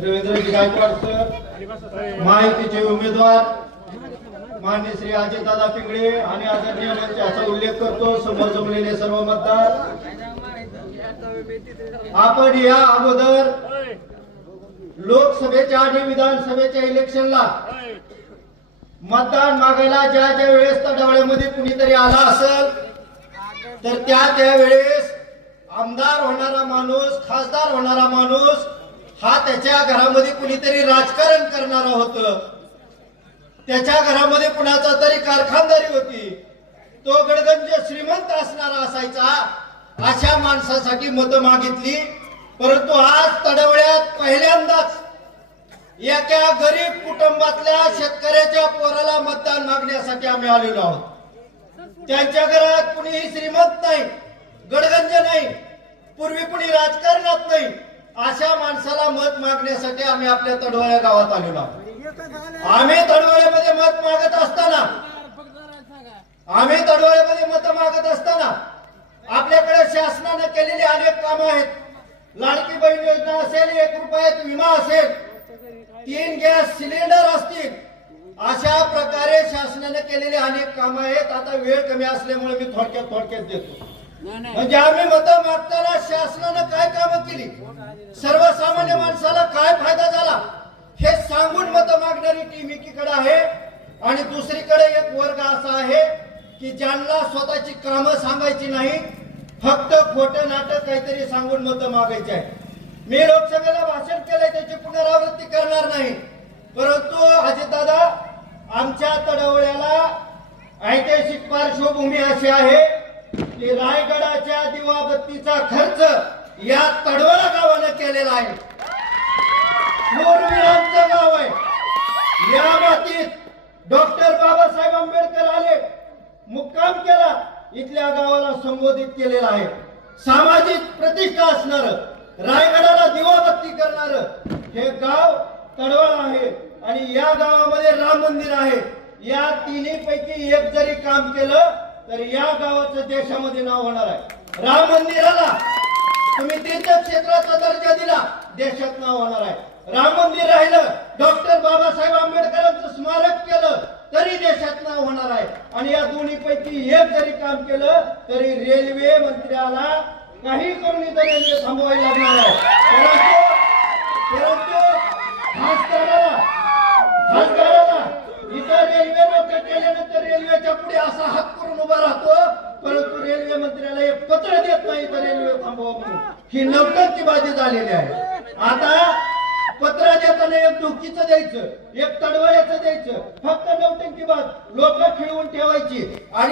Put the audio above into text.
रवींद्रजी गायकवाड माहितीचे उमेदवार मान्य श्री दादा पिंगळे आणि आदरणीय असा उल्लेख करतो समोर जमलेले सर्व मतदार आपण या अगोदर लोकसभेच्या आणि विधानसभेच्या इलेक्शनला मतदान मागायला ज्या ज्या वेळेस तडवळ्यामध्ये कुणीतरी आला असेल तर त्या त्या वेळेस आमदार होणारा माणूस खासदार होणारा माणूस हा त्याच्या घरामध्ये कुणीतरी राजकारण करणार होत त्याच्या घरामध्ये कुणाचा तरी कारखानदारी होती तो गडगंज श्रीमंत असणारा असायचा अशा माणसासाठी मतं मागितली परंतु आज तडवड्यात पहिल्यांदाच एका गरीब कुटुंबातल्या शेतकऱ्याच्या पोराला मतदान मागण्यासाठी आम्ही आलेलो आहोत त्यांच्या घरात कुणीही श्रीमंत नाही गडगंज नाही पूर्वी कुणी राजकारणात नाही अशा माणसाला मत मागण्यासाठी आम्ही आपल्या तडवळ्या गावात आलेलो आम्ही तडवळ्यामध्ये मत मागत असताना आम्ही तडवळ्यामध्ये मत मागत असताना आपल्याकडे शासनाने केलेली अनेक कामं आहेत लाडकी बहीण योजना असेल एक रुपयात विमा असेल तीन गॅस सिलेंडर असतील अशा प्रकारे शासनाने केलेले अनेक काम आहेत आता वेळ कमी असल्यामुळे मी थोडक्यात थोडक्यात देतो म्हणजे आम्ही मत मागताना शासनानं केली सर्वसामान्य माणसाला काय फायदा झाला हे सांगून मत मागणारी टीम एकीकडे आहे आणि दुसरीकडे एक वर्ग असा आहे की ज्यांना स्वतःची काम सांगायची नाही फक्त खोट नाटक काहीतरी सांगून मत मागायचे आहे मी लोकसभेला भाषण केलंय त्याची पुनरावृत्ती करणार नाही परंतु दादा आमच्या तडवळ्याला ऐतिहासिक पार्श्वभूमी अशी आहे की रायगडाच्या दिवाबत्तीचा खर्च या तडवळा गावानं केलेला आहे शूरवीरांचं गाव आहे या मातीत डॉक्टर बाबासाहेब आंबेडकर आले मुक्काम केला इथल्या गावाला संबोधित केलेला आहे सामाजिक प्रतिष्ठा असणार रायगडाला दिवाबत्ती करणार हे गाव तडवळ आहे आणि या गावामध्ये राम मंदिर आहे या तिन्ही पैकी एक जरी काम केलं तर या गावाचं देशामध्ये नाव होणार आहे राम मंदिराला शिक्षण क्षेत्राचा दर्जा दिला देशात नाव होणार आहे राम मंदिर राहिलं डॉक्टर बाबासाहेब आंबेडकरांचं स्मारक केलं तरी देशात नाव होणार आहे आणि या दोन्ही पैकी एक जरी काम केलं तरी रेल्वे मंत्र्याला काही करून इथं रेल्वे थांबवायला लागणार आहे परंतु परंतु खासदाराला खासदाराला इथं रेल्वे केल्यानंतर रेल्वेच्या पुढे असा हात करून उभा राहतो परंतु रेल्वे मंत्र्याला एक पत्र देत नाही तर रेल्वे थांबवा म्हणून ही नवटक्की बाजी झालेली आहे आता पत्र देताना एक डोकीचं द्यायचं एक तडवळ्याचं द्यायचं फक्त नवटंकी बाज लोक खिळवून ठेवायची आणि